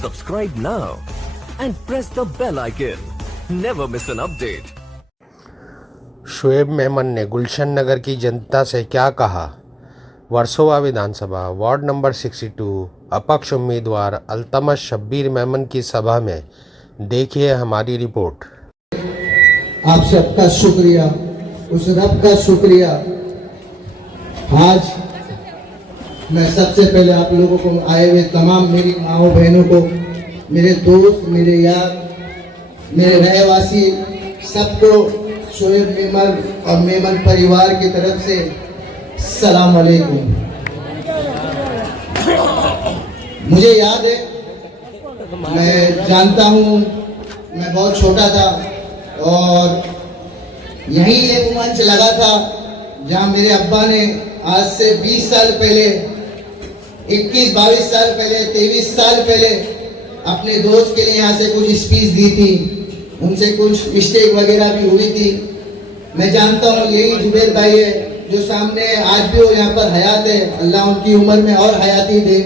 Subscribe now and press the bell icon. Never miss an update. Shoaib Memon ने गुलशन नगर की जनता से क्या कहा? वर्सोवा विधानसभा वार्ड नंबर 62 अपक्ष उम्मीदवार अल्तमश शब्बीर मेमन की सभा में देखिए हमारी रिपोर्ट। आप सबका शुक्रिया, उस रब का शुक्रिया। आज मैं सबसे पहले आप लोगों को, आए हुए तमाम मेरी माओ बहनों को, मेरे दोस्त, मेरे यार, मेरे रहवासी, सबको शुएब मेमन और मेमन परिवार की तरफ से सलाम अलैकुम। मुझे याद है, मैं जानता हूँ, मैं बहुत छोटा था और यहीं एक मंच लगा था जहाँ मेरे अब्बा ने आज से 20 साल पहले, 21-22 साल पहले, 23 साल पहले अपने दोस्त के लिए यहाँ से कुछ स्पीच दी थी। उनसे कुछ मिस्टेक वगैरह भी हुई थी। मैं जानता हूँ यही जुबैर भाई है जो सामने, आज भी वो यहाँ पर हयात है, अल्लाह उनकी उम्र में और हयाती दे।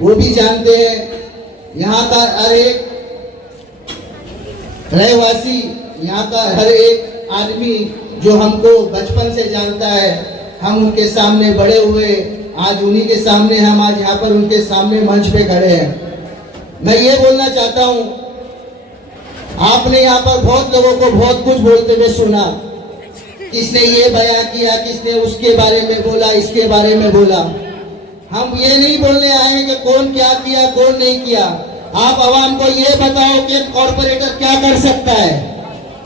वो भी जानते हैं यहाँ का हर एक रहवासी, यहाँ का हर एक आदमी जो हमको बचपन से जानता है, हम उनके सामने बड़े हुए, आज उन्हीं के सामने हम आज यहाँ पर उनके सामने मंच पे खड़े हैं। मैं ये बोलना चाहता हूँ, आपने यहाँ पर बहुत लोगों को बहुत कुछ बोलते हुए सुना, किसने ये बयान किया, किसने उसके बारे में बोला, इसके बारे में बोला। हम ये नहीं बोलने आए कि कौन क्या किया, कौन नहीं किया। आप आवाम को ये बताओ कि कॉर्पोरेटर क्या कर सकता है,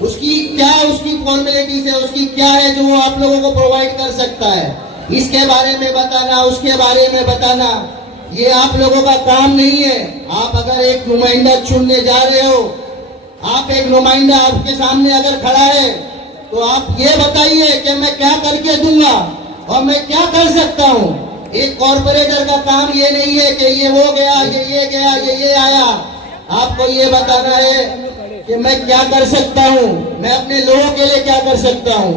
उसकी क्या, उसकी फॉर्मेलिटीज है, उसकी क्या है जो वो आप लोगों को प्रोवाइड कर सकता है। इसके बारे में बताना, उसके बारे में बताना, ये आप लोगों का काम नहीं है। आप अगर एक नुमाइंदा चुनने जा रहे हो, आप एक नुमाइंदा आपके सामने अगर खड़ा है, तो आप ये बताइए कि मैं क्या करके दूंगा और मैं क्या कर सकता हूँ। एक कॉर्पोरेटर का काम ये नहीं है कि ये हो गया, ये गया, ये आया। आपको ये बताना है कि मैं क्या कर सकता हूँ, मैं अपने लोगों के लिए क्या कर सकता हूँ।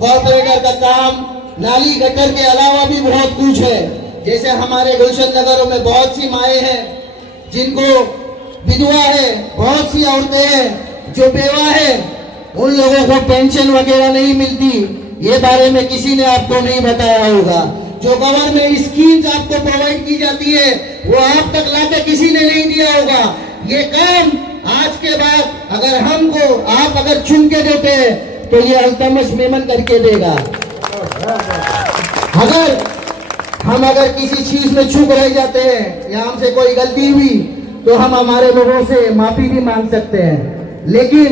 कॉर्पोरेटर का काम नाली गटर के अलावा भी बहुत कुछ है। जैसे हमारे गुलशन नगरों में बहुत सी माएँ हैं जिनको विधवा है, बहुत सी औरतें हैं जो बेवा है, उन लोगों को पेंशन वगैरह नहीं मिलती। ये बारे में किसी ने आपको नहीं बताया होगा। जो गवर्नमेंट स्कीम्स आपको प्रोवाइड की जाती है वो आप तक लाके किसी ने नहीं दिया होगा। ये काम आज के बाद अगर हमको आप अगर चुन के देते हैं तो ये अल्तमश मेमन करके देगा। अगर किसी चीज में चूक रह जाते हैं या हमसे कोई गलती हुई तो हम हमारे लोगों से माफी भी मांग सकते हैं। लेकिन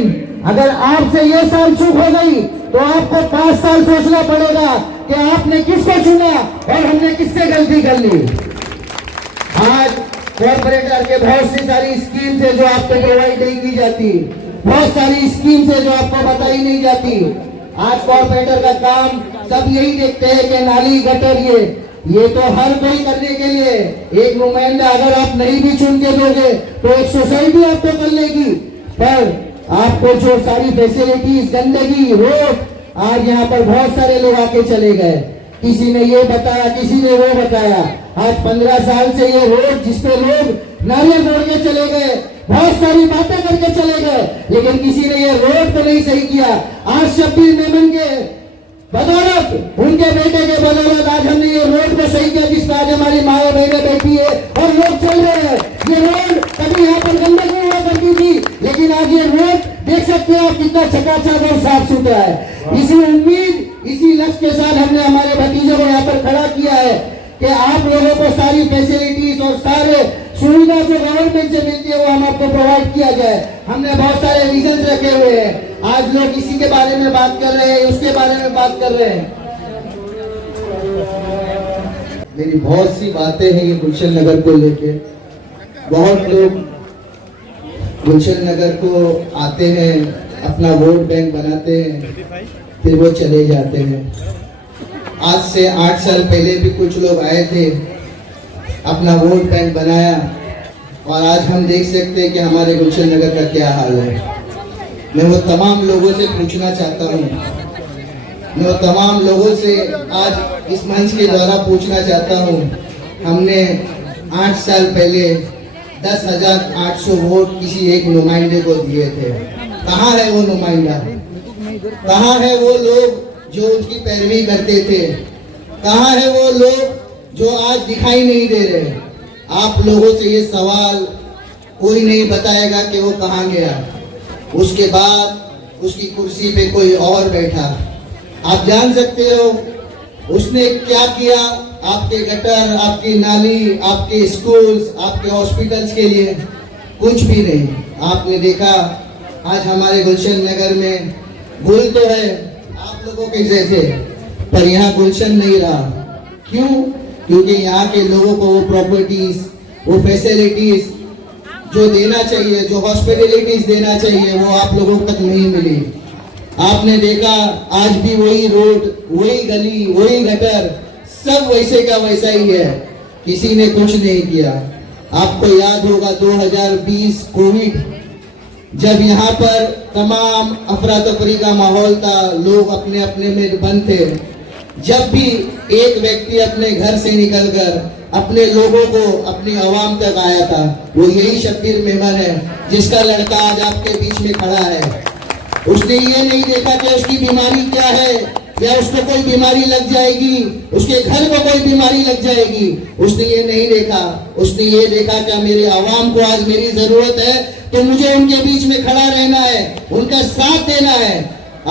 अगर आपसे ये साल चूक हो गई तो आपको 5 साल सोचना पड़ेगा कि आपने किसको चुना और हमने किससे गलती कर ली। आज कॉर्पोरेटर के बहुत सी सारी स्कीम्स है जो आपको प्रोवाइड नहीं की जाती, बहुत सारी स्कीम्स है जो आपको बताई नहीं जाती। आज कॉर्पोरेटर का काम सब यही देखते हैं कि नाली गटर, ये तो हर कोई करने के लिए। एक नुमाइंदा अगर आप नहीं भी चुन के दोगे तो एक सोसाइटी आपको कर लेगी, पर आपको जो सारी फैसिलिटीज, गंदगी, रोड, आज यहाँ पर बहुत सारे लोग आके चले गए। किसी ने ये बताया, किसी ने वो बताया। आज 15 साल से ये रोड जिसपे लोग नारियल तोड़ के चले गए, बहुत सारी बातें करके चले गए, लेकिन किसी ने ये रोड को नहीं सही किया। आज शब्बीर मेमन के बदौलत, उनके बेटे के बदौलत आज हमने ये रोड को सही किया, जिस पर आज हमारी माँ बहनें बैठी है और लोग चल रहे हैं। ये रोड कभी यहाँ पर गंदगी हुआ करती थी, लेकिन आज ये रोड देख सकते हैं आप कितना चकाचक और साफ सुथरा है। इसी उम्मीद, इसी लक्ष्य के साथ हमने हमारे भतीजों को यहाँ पर खड़ा किया है कि आप लोगों को सारी फैसिलिटीज और सारे सुविधा जो गवर्नमेंट से मिलती है वो हम आपको प्रोवाइड किया जाए। हमने बहुत सारे रीजन रखे हुए हैं। आज लोग इसी के बारे में बात कर रहे हैं, उसके बारे में बात कर रहे हैं। मेरी बहुत सी बातें हैं ये गुलशन नगर को लेके। बहुत लोग गुलशन नगर को आते हैं, अपना वोट बैंक बनाते हैं, फिर वो चले जाते हैं। आज से 8 साल पहले भी कुछ लोग आए थे, अपना वोट बैंक बनाया, और आज हम देख सकते हैं कि हमारे गुलशन नगर का क्या हाल है। मैं वो तमाम लोगों से पूछना चाहता हूँ, मैं वो तमाम लोगों से आज इस मंच के द्वारा पूछना चाहता हूँ, हमने 8 साल पहले 10,800 वोट किसी एक नुमाइंदे को दिए थे। कहाँ है वो नुमाइंदा? कहाँ है वो लोग जो उसकी पैरवी करते थे? कहाँ है वो लोग जो आज दिखाई नहीं दे रहे? आप लोगों से ये सवाल कोई नहीं बताएगा कि वो कहाँ गया। उसके बाद उसकी कुर्सी पे कोई और बैठा। आप जान सकते हो उसने क्या किया आपके गटर, आपकी नाली, आपके स्कूल्स, आपके हॉस्पिटल्स के लिए? कुछ भी नहीं। आपने देखा आज हमारे गुलशन नगर में गुल तो है आप लोगों के जैसे, पर यहाँ गुलशन नहीं रहा। क्यों? क्योंकि यहाँ के लोगों को वो प्रॉपर्टीज, वो फैसिलिटीज जो देना चाहिए, जो हॉस्पिटलिटीज देना चाहिए, वो आप लोगों तक नहीं मिली। आपने देखा आज भी वही रोड, वही गली, वही गटर, सब वैसे का वैसा ही है। किसी ने कुछ नहीं किया। आपको याद होगा 2020 कोविड, जब यहाँ पर तमाम अफरा तफरी का माहौल था, लोग अपने अपने में बंद थे। जब भी एक व्यक्ति अपने घर से निकलकर अपने लोगों को, अपनी आवाम तक आया था, वो यही शब्बीर मेमन है जिसका लड़का आज आपके बीच में खड़ा है। उसने ये नहीं देखा कि उसकी बीमारी क्या है या उसको कोई बीमारी लग जाएगी, उसके घर को कोई बीमारी लग जाएगी। उसने ये नहीं देखा। उसने ये देखा कि मेरे आवाम को आज मेरी जरूरत है तो मुझे उनके बीच में खड़ा रहना है, उनका साथ देना है।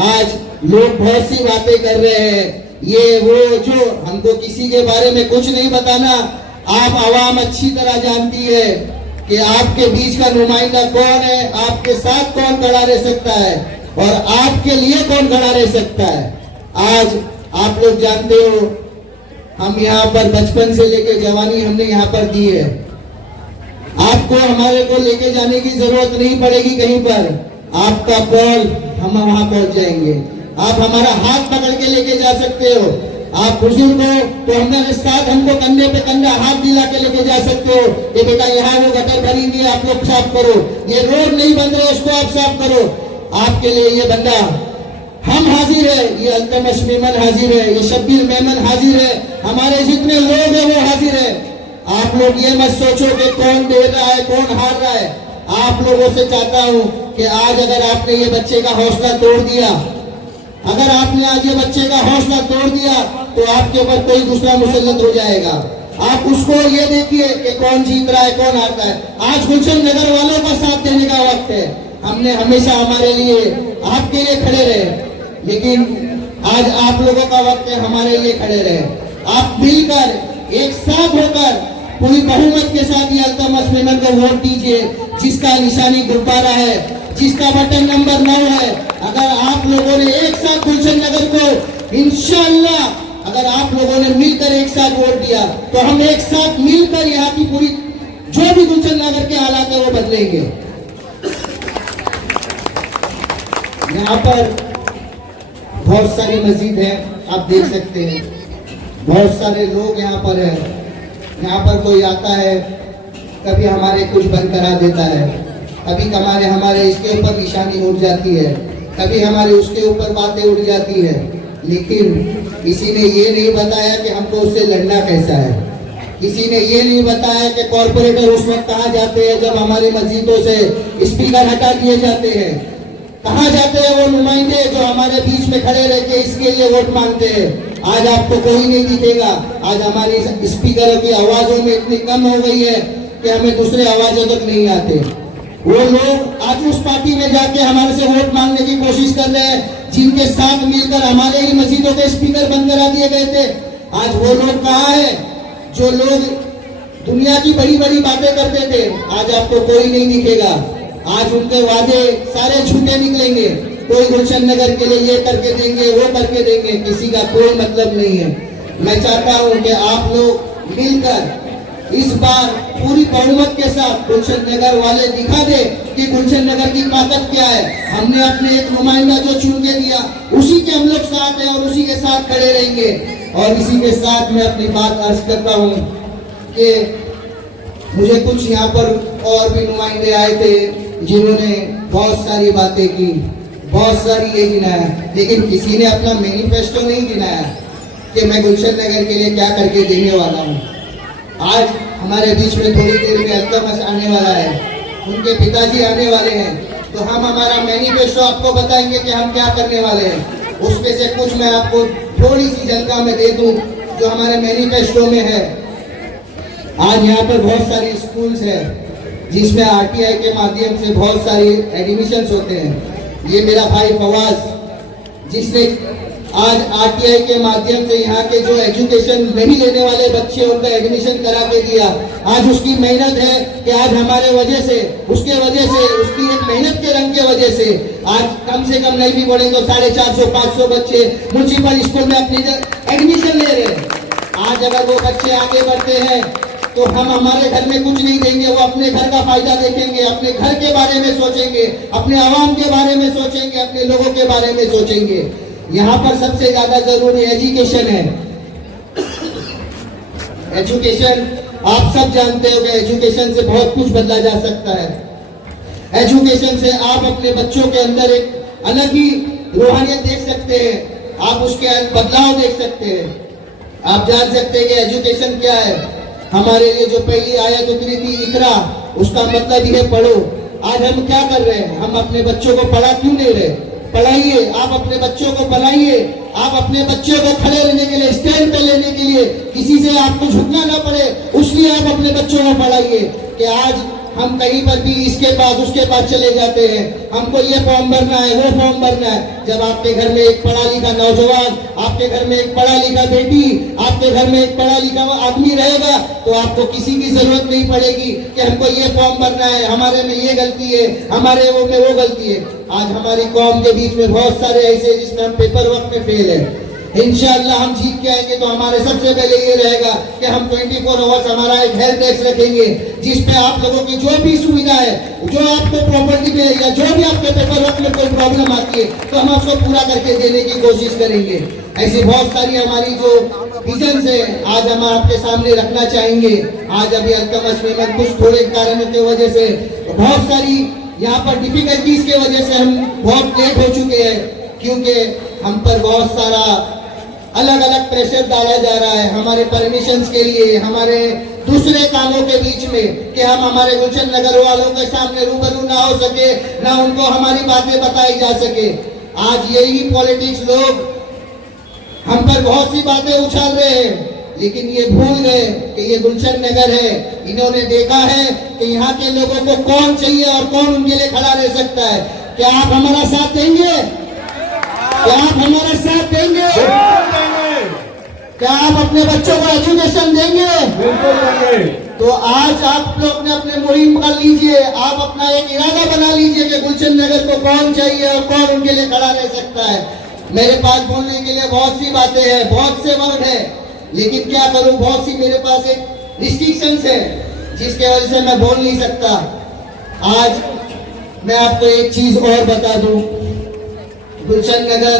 आज लोग बहुत सी बातें कर रहे हैं, ये वो जो, हमको किसी के बारे में कुछ नहीं बताना। आप आवाम अच्छी तरह जानती है कि आपके बीच का नुमाइंदा कौन है, आपके साथ कौन खड़ा रह सकता है और आपके लिए कौन खड़ा रह सकता है। आज आप लोग जानते हो हम यहाँ पर बचपन से लेकर जवानी हमने यहाँ पर दी है। आपको हमारे को लेके जाने की जरूरत नहीं पड़ेगी कहीं पर। आपका कॉल हम वहां पहुंच जाएंगे। आप हमारा हाथ पकड़ के लेके जा सकते हो। आप बुजुर्ग हो तो हमारे साथ हमको कंधे पे कंधा हाथ दिला के लेके जा सकते हो कि बेटा यहाँ वो गटर भरी हुई है, आप लोग साफ करो, ये रोड नहीं बन रहे उसको आप साफ करो। आपके लिए ये बंदा हम हाजिर है, ये अल्तमश मेमन हाजिर है, ये शब्बीर मेमन हाजिर है, हमारे जितने लोग हैं वो हाजिर है। आप लोग ये मत सोचो कि कौन दे रहा है कौन हार रहा है। आप लोगों से चाहता हूं कि आज अगर आपने ये बच्चे का हौसला तोड़ दिया, अगर आपने आज ये बच्चे का हौसला तोड़ दिया तो आपके ऊपर कोई दूसरा मुसल्लत हो जाएगा। आप उसको ये देखिए कि कौन जीत रहा है कौन हारता है। आज गुलशन नगर वालों का साथ देने का वक्त है। हमने हमेशा हमारे लिए आपके लिए खड़े रहे, लेकिन आज आप लोगों का वक्त है हमारे लिए खड़े रहे। आप मिलकर एक साथ होकर पूरी बहुमत के साथ ये अल्तमश मेमन को वोट दीजिए, जिसका निशानी गुब्बारा है, जिसका बटन नंबर 9 है। अगर आप लोगों ने एक साथ गुलशन नगर को इंशाअल्लाह, अगर आप लोगों ने मिलकर एक साथ वोट दिया तो हम एक साथ मिलकर यहाँ की पूरी जो भी गुलशन नगर के हालात है वो बदलेंगे। यहाँ पर बहुत सारी मस्जिद है, आप देख सकते हैं, बहुत सारे लोग यहाँ पर हैं। यहाँ पर कोई आता है, कभी हमारे कुछ बंद करा देता है, कभी हमारे इसके ऊपर निशानी उठ जाती है, कभी हमारे उसके ऊपर बातें उड़ जाती है, लेकिन किसी ने ये नहीं बताया कि हमको उससे लड़ना कैसा है। किसी ने ये नहीं बताया कि कॉर्पोरेटर उस वक्त कहाँ जाते हैं जब हमारी मस्जिदों से स्पीकर हटा दिए जाते हैं। कहाँ जाते हैं वो नुमाइंदे जो हमारे बीच में खड़े रहते इसके लिए वोट मांगते हैं। आज आपको कोई नहीं दिखेगा। आज हमारी स्पीकरों की आवाजों में इतनी कम हो गई है कि हमें दूसरे आवाजों तक नहीं आते। वो लोग आज उस पार्टी में जाके हमारे से वोट मांगने की कोशिश कर रहे हैं जिनके साथ मिलकर हमारे ही मस्जिदों के स्पीकर बंद करा दिए गए थे। आज वो लोग कहाँ है जो लोग दुनिया की बड़ी बड़ी बातें करते थे। आज आपको कोई नहीं दिखेगा। आज उनके वादे सारे झूठे निकलेंगे। कोई गुलशन नगर के लिए ये करके देंगे वो करके देंगे, किसी का कोई मतलब नहीं है। मैं चाहता हूं कि आप लोग मिलकर इस बार पूरी बहुमत के साथ गुलशन नगर वाले दिखा दे कि गुलशन नगर की ताकत क्या है। हमने अपने एक नुमाइंदा जो चुन के दिया उसी के हम लोग साथ हैं और उसी के साथ खड़े रहेंगे। और इसी के साथ मैं अपनी बात अर्ज करता हूँ कि मुझे कुछ यहाँ पर और भी नुमाइंदे आए थे जिन्होंने बहुत सारी बातें की, बहुत सारी ये गिनाया, लेकिन किसी ने अपना मैनिफेस्टो नहीं गिनाया कि मैं गुलशन नगर के लिए क्या करके देने वाला हूँ। आज हमारे बीच में थोड़ी देर में अल्तमश आने वाला है, उनके पिताजी आने वाले हैं, तो हम हमारा मैनिफेस्टो आपको बताएंगे कि हम क्या करने वाले हैं। उसमें से कुछ मैं आपको थोड़ी सी झलका में दे दूं जो हमारे मैनिफेस्टो में है। आज यहाँ पर बहुत सारी स्कूल्स है जिसमें आरटीआई के माध्यम से बहुत सारी एडमिशन्स होते हैं। ये मेरा भाई फवाज जिसने आज आरटीआई के माध्यम से यहाँ के जो एजुकेशन नहीं लेने वाले बच्चे उनका एडमिशन करा के दिया। आज उसकी मेहनत है कि आज हमारे वजह से उसकी एक मेहनत के रंग के वजह से आज कम से कम नहीं भी बोले तो 450-500 बच्चे म्युनिसिपल स्कूल में अपनी एडमिशन ले रहे हैं। आज अगर वो बच्चे आगे बढ़ते हैं तो हम हमारे घर में कुछ नहीं देंगे, वो अपने घर का फायदा देखेंगे, अपने घर के बारे में सोचेंगे, अपने आवाम के बारे में सोचेंगे, अपने लोगों के बारे में सोचेंगे। यहाँ पर सबसे ज्यादा जरूरी एजुकेशन है। एजुकेशन आप सब जानते हो कि एजुकेशन से बहुत कुछ बदला जा सकता है। एजुकेशन से आप अपने बच्चों के अंदर एक अलग ही रूहानियत देख सकते हैं, आप उसके बदलाव देख सकते हैं। आप जान सकते हैं कि एजुकेशन क्या है। हमारे लिए जो पहली आयत उतरी थी इकरा, उसका मतलब ही है पढ़ो। आज हम क्या कर रहे हैं? हम अपने बच्चों को पढ़ा क्यों नहीं रहे? पढ़ाइए, आप अपने बच्चों को पढ़ाइए। आप अपने बच्चों को खड़े रहने के लिए, स्टैंड पे लेने के लिए, किसी से आपको झुकना ना पड़े, उसलिए आप अपने बच्चों को पढ़ाइए। कि आज हम कहीं पर भी इसके पास उसके पास चले जाते हैं, हमको ये फॉर्म भरना है, वो फॉर्म भरना है। जब आपके घर में एक पढ़ा लिखा नौजवान, आपके घर में एक पढ़ा लिखा बेटी, आपके घर में एक पढ़ा लिखा आदमी रहेगा तो आपको किसी की जरूरत नहीं पड़ेगी कि हमको ये फॉर्म भरना है, हमारे में ये गलती है, हमारे वो में वो गलती है। आज हमारी कौम के बीच में बहुत सारे ऐसे जिसमें हम पेपर वर्क में फेल है। इंशाअल्लाह हम जीत के आएंगे तो हमारे सबसे पहले ये रहेगा कि हम 24 आवर्स हमारा एक हेल्प डेस्क रखेंगे जिसपे आप लोगों की जो भी सुविधा है, जो आपको प्रॉपर्टी में या जो भी आपके पेपर वर्क में कोई प्रॉब्लम आती है तो हम उसको पूरा करके देने की कोशिश करेंगे। ऐसी बहुत सारी हमारी जो विजन है आज हम आपके सामने रखना चाहेंगे। आज अभी अल्तमश में कुछ थोड़े कारणों की वजह से बहुत सारी यहाँ पर डिफिकल्टीज की वजह से हम बहुत लेट हो चुके हैं, क्योंकि हम पर बहुत सारा अलग अलग प्रेशर डाला जा रहा है हमारे परमिशंस के लिए, हमारे दूसरे कामों के बीच में, कि हम हमारे गुलशन नगर वालों के सामने रूबरू ना हो सके, ना उनको हमारी बातें बताई जा सके। आज यही पॉलिटिक्स लोग हम पर बहुत सी बातें उछाल रहे हैं, लेकिन ये भूल गए कि ये गुलशन नगर है। इन्होंने देखा है कि यहाँ के लोगों को कौन चाहिए और कौन उनके लिए खड़ा रह सकता है। क्या आप हमारा साथ देंगे? क्या आप हमारा साथ देंगे? क्या आप अपने बच्चों को एजुकेशन देंगे? तो आज आप लोग ने अपने मुहिम कर लीजिए, आप अपना एक इरादा बना लीजिए कि गुलशन नगर को कौन चाहिए और कौन उनके लिए खड़ा रह सकता है। मेरे पास बोलने के लिए बहुत सी बातें हैं, बहुत से वर्ड है, लेकिन क्या करूं, बहुत सी मेरे पास एक रिस्ट्रिक्शंस है जिसके वजह से मैं बोल नहीं सकता। आज मैं आपको एक चीज और बता दूं, गुलशन नगर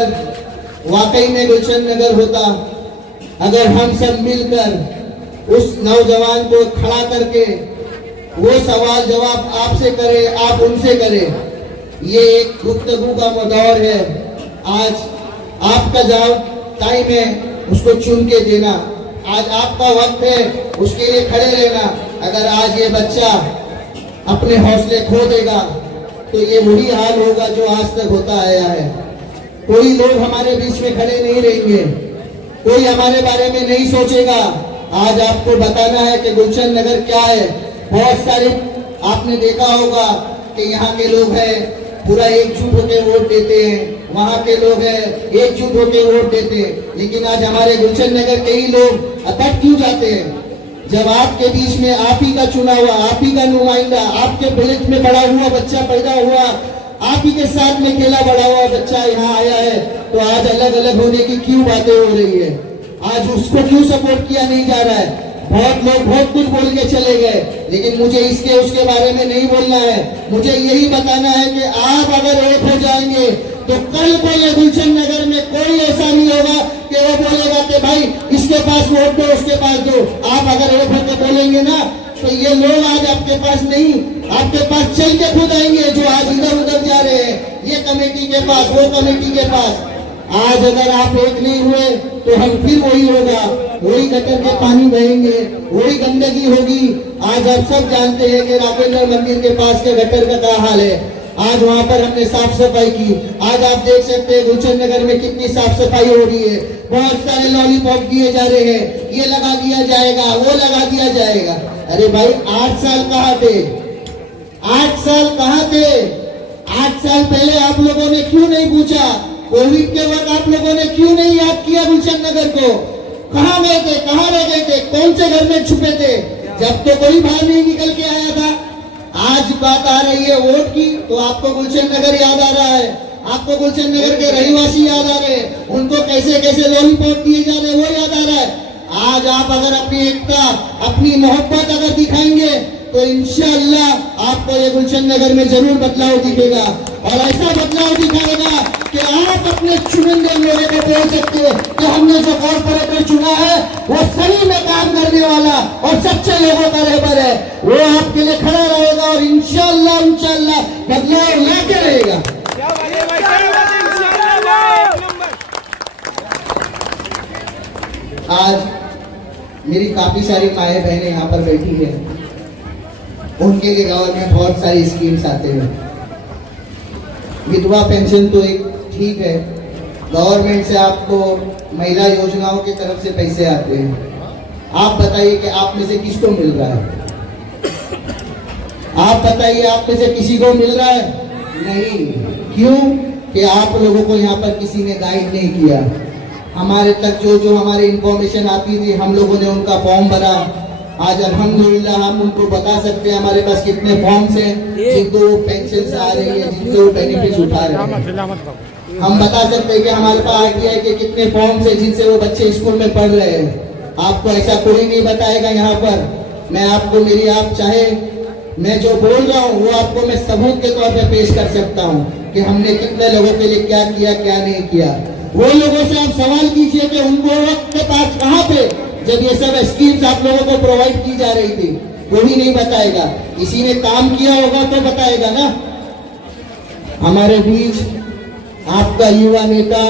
वाकई में गुलशन नगर होता अगर हम सब मिलकर उस नौजवान को खड़ा करके वो सवाल जवाब आपसे करे, आप उनसे करें। ये एक गुफ्तगू का दौर है। आज आपका जो टाइम है उसको चुन के देना, आज आपका वक्त है उसके लिए खड़े रहना। अगर आज ये बच्चा अपने हौसले खो देगा तो ये वही हाल होगा जो आज तक होता आया है। कोई लोग हमारे बीच में खड़े नहीं रहेंगे, कोई हमारे बारे में नहीं सोचेगा। आज आपको बताना है कि गुलशन नगर क्या है। बहुत सारे आपने देखा होगा कि यहाँ के लोग हैं पूरा एकजुट होकर वोट देते हैं, वहाँ के लोग हैं एकजुट होकर वोट देते हैं, लेकिन आज हमारे गुलशन नगर के ही लोग अटक क्यों जाते हैं? जब आपके बीच में आप ही का चुना हुआ, आप ही का नुमाइंदा, आपके विलेज में बड़ा हुआ बच्चा पैदा हुआ, आप ही के साथ में खेला बड़ा हुआ बच्चा यहाँ आया है, तो आज अलग अलग होने की क्यों बातें हो रही है? आज उसको क्यों सपोर्ट किया नहीं जा रहा है? बहुत लोग बहुत कुछ बोल के चले गए, लेकिन मुझे इसके उसके बारे में नहीं बोलना है। मुझे यही बताना है कि आप अगर एक हो जाएंगे तो कल को ये गुलशन नगर में कोई ऐसा नहीं होगा कि वो बोलेगा कि भाई इसके पास वोट दो, उसके पास दो। आप अगर एक होकर बोलेंगे ना तो ये लोग आज आपके पास नहीं, आपके पास चल के खुद आएंगे जो आज इधर उधर जा रहे हैं, ये कमेटी के पास, वो कमेटी के पास। आज अगर आप एक नहीं हुए तो हम फिर वही होगा वही गटर के पानी बहेंगे, वही गंदगी होगी। आज आप सब जानते हैं कि राघवेंद्र मंदिर के पास के गटर का क्या हाल है। आज वहां पर हमने साफ सफाई की। आज आप देख सकते हैं गुलशन नगर में कितनी साफ सफाई हो रही है। बहुत सारे लॉलीपॉप दिए जा रहे हैं, ये लगा दिया जाएगा, वो लगा दिया जाएगा। अरे भाई 8 साल कहाँ थे? 8 साल कहाँ थे? 8 साल पहले आप लोगों ने क्यों नहीं पूछा? कोविड के वक्त आप लोगों ने क्यों नहीं याद किया गुलशन नगर को? कहाँ गए थे? कहाँ रह गए थे? कौन से घर में छुपे थे? जब तो कोई बाहर नहीं निकल के आया था। आज बात आ रही है वोट की, तो आपको गुलशन नगर याद आ रहा है, आपको गुलशन नगर के रहवासी याद आ रहे हैं, उनको कैसे कैसे लॉलीपॉप दिए जा रहे हैं वो याद आ रहा है। आज आप अगर अपनी एकता, अपनी मोहब्बत अगर दिखाएंगे तो इंशाअल्लाह आपको ये गुलशन नगर में जरूर बदलाव दिखेगा। और ऐसा बदलाव दिखाएगा कि आप अपने चुनिंदे लोगों को बोल सकते हैं कि हमने जो कॉर्पोरेटर चुना है वो सही में काम करने वाला और सच्चे लोगों का रहबर है, वो आपके लिए खड़ा रहेगा और इंशाअल्लाह बदलाव लाके रहेगा। आज मेरी काफी सारी माए बहनें यहाँ पर बैठी है, उनके लिए गवर्नमेंट बहुत सारी स्कीम्स आते हैं। विधवा पेंशन तो एक ठीक है, गवर्नमेंट से आपको महिला योजनाओं की तरफ से पैसे आते हैं। आप बताइए कि आप में से किसको मिल रहा है? आप बताइए आप में से किसी को मिल रहा है? नहीं। क्यों? कि आप लोगों को यहाँ पर किसी ने गाइड नहीं किया। हमारे तक जो हमारी इंफॉर्मेशन आती थी हम लोगों ने उनका फॉर्म भरा। आज अल्हम्दुलिल्लाह हम उनको बता सकते हैं हमारे पास कितने फॉर्म्स हैं जिनको पेंशन आ रही है, जिनको बेनिफिट उठा रहे हैं। हम बता सकते हैं कि हमारे पास आरटीआई के कितने फॉर्म्स हैं जिनसे वो बच्चे स्कूल में पढ़ रहे हैं। आपको ऐसा कोई नहीं बताएगा यहाँ पर। मैं आपको मेरी आप चाहे मैं जो बोल रहा हूँ वो आपको मैं सबूत के तौर पे पेश कर सकता हूँ कि हमने कितने लोगों के लिए क्या किया क्या नहीं किया। वो लोगों से आप सवाल कीजिए कि उनको वक्त के पास कहाँ पे जब ये सब स्कीम्स आप लोगों को प्रोवाइड की जा रही थी, कोई नहीं बताएगा। किसी ने काम किया होगा तो बताएगा ना। हमारे बीच आपका युवा नेता,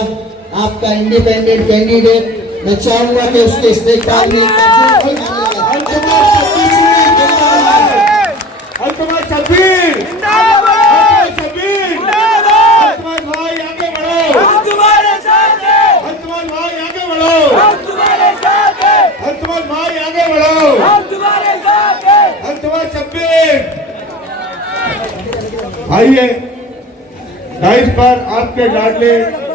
आपका इंडिपेंडेंट कैंडिडेट, मैं चाहूंगा कि उसके इस्तेमाल में आइए डाइस पर आपके लाडले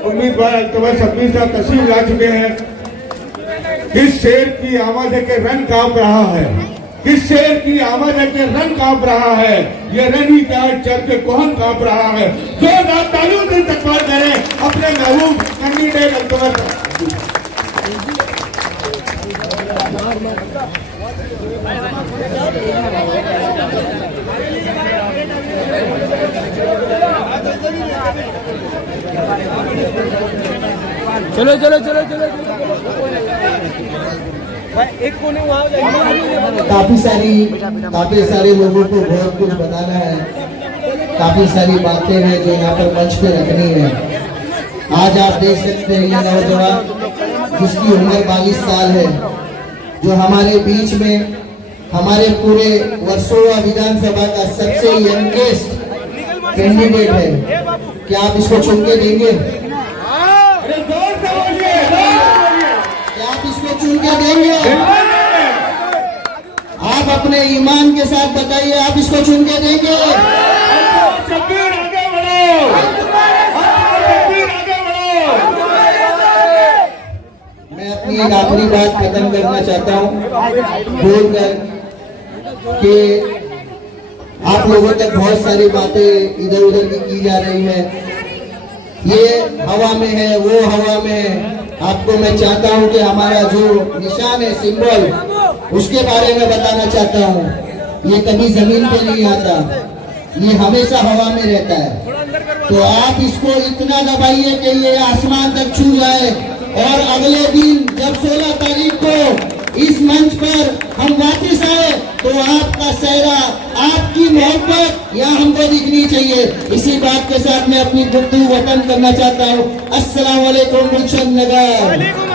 उम्मीदवार अल्तमश शब्बीर साहब तशरीफ ला चुके हैं। किस शेर की आवाज है कि रन कांप रहा है, किस शेर की आवाज है कि रन कांप रहा है, ये रन ही क्या चल के कोहन कांप रहा है। जोरदार तालियों से इस्तकबाल करें अपने महबूब कैंडिडेट अल्तमश। चलो चलो चलो चलो एक कोने काफी सारे लोगों को बहुत कुछ बताना है, काफी सारी बातें हैं जो यहाँ पर मंच पे रखनी है। आज आप देख सकते हैं ये नौजवान जिसकी उम्र 22 साल है, जो हमारे बीच में हमारे पूरे वर्सोवा विधानसभा का सबसे यंगेस्ट कैंडिडेट है। क्या आप इसको चुन के देंगे? क्या आप इसको चुन के देंगे? आप अपने ईमान के साथ बताइए, आप इसको चुन के देंगे? मैं अपनी एक आखिरी बात खत्म करना चाहता हूँ बोलकर कि आप लोगों तक बहुत सारी बातें इधर उधर की जा रही है, ये हवा में है वो हवा में है। आपको मैं चाहता हूं कि हमारा जो निशान है, सिंबल, उसके बारे में बताना चाहता हूं। ये कभी जमीन पे नहीं आता, ये हमेशा हवा में रहता है। तो आप इसको इतना दबाइए कि ये आसमान तक छू जाए और अगले दिन जब 16 तारीख को इस मंच पर हम वापस आए तो आपका चेहरा, आपकी मोहब्बत यहाँ हमको दिखनी चाहिए। इसी बात के साथ मैं अपनी गुफ्तगू वतन करना चाहता हूँ। अस्सलाम वालेकुम गुलशन नगर।